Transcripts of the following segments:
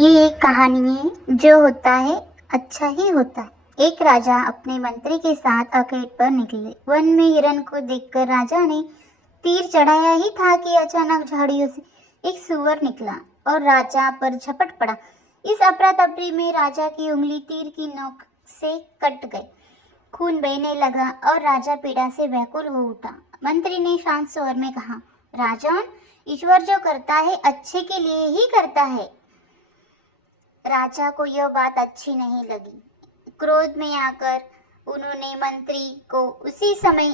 ये एक कहानी है। जो होता है अच्छा ही होता है। एक राजा अपने मंत्री के साथ अखेट पर निकले। वन में हिरन को देखकर राजा ने तीर चढ़ाया ही था कि अचानक झाड़ियों से एक सूअर निकला और राजा पर झपट पड़ा। इस अफरा तफरी में राजा की उंगली तीर की नोक से कट गई। खून बहने लगा और राजा पीड़ा से व्याकुल हो उठा। मंत्री ने शांत स्वर में कहा, राजन, ईश्वर जो करता है अच्छे के लिए ही करता है। राजा को यह बात अच्छी नहीं लगी। क्रोध में आकर उन्होंने मंत्री को उसी समय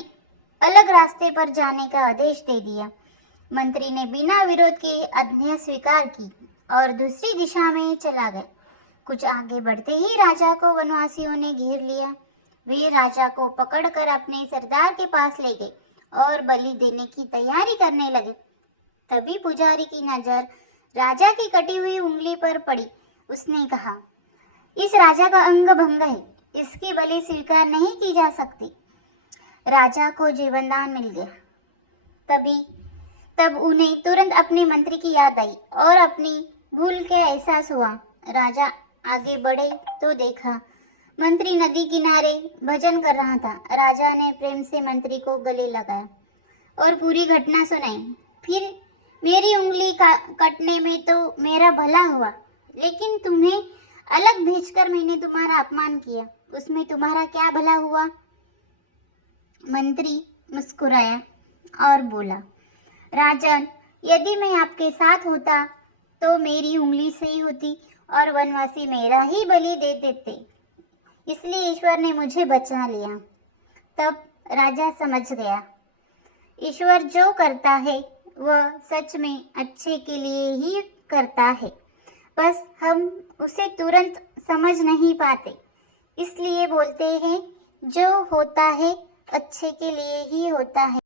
अलग रास्ते पर जाने का आदेश दे दिया। मंत्री ने बिना विरोध के आज्ञा स्वीकार की और दूसरी दिशा में चला गया। कुछ आगे बढ़ते ही राजा को वनवासियों ने घेर लिया। वे राजा को पकड़कर अपने सरदार के पास ले गए और बलि देने की तैयारी करने लगे। तभी पुजारी की नजर राजा की कटी हुई उंगली पर पड़ी। उसने कहा, इस राजा का अंग भंग है, इसकी बलि स्वीकार नहीं की जा सकती। राजा को जीवनदान मिल गया। तब उन्हें तुरंत अपने मंत्री की याद आई और अपनी भूल का एहसास हुआ। राजा आगे बढ़े तो देखा मंत्री नदी किनारे भजन कर रहा था। राजा ने प्रेम से मंत्री को गले लगाया और पूरी घटना सुनाई। फिर मेरी उंगली कटने में तो मेरा भला हुआ, लेकिन तुम्हें अलग भेजकर मैंने तुम्हारा अपमान किया, उसमें तुम्हारा क्या भला हुआ? मंत्री मुस्कुराया और बोला, राजन, यदि मैं आपके साथ होता तो मेरी उंगली सही होती और वनवासी मेरा ही बलि दे देते। इसलिए ईश्वर ने मुझे बचा लिया। तब राजा समझ गया, ईश्वर जो करता है वह सच में अच्छे के लिए ही करता है, बस हम उसे तुरंत समझ नहीं पाते। इसलिए बोलते हैं, जो होता है अच्छे के लिए ही होता है।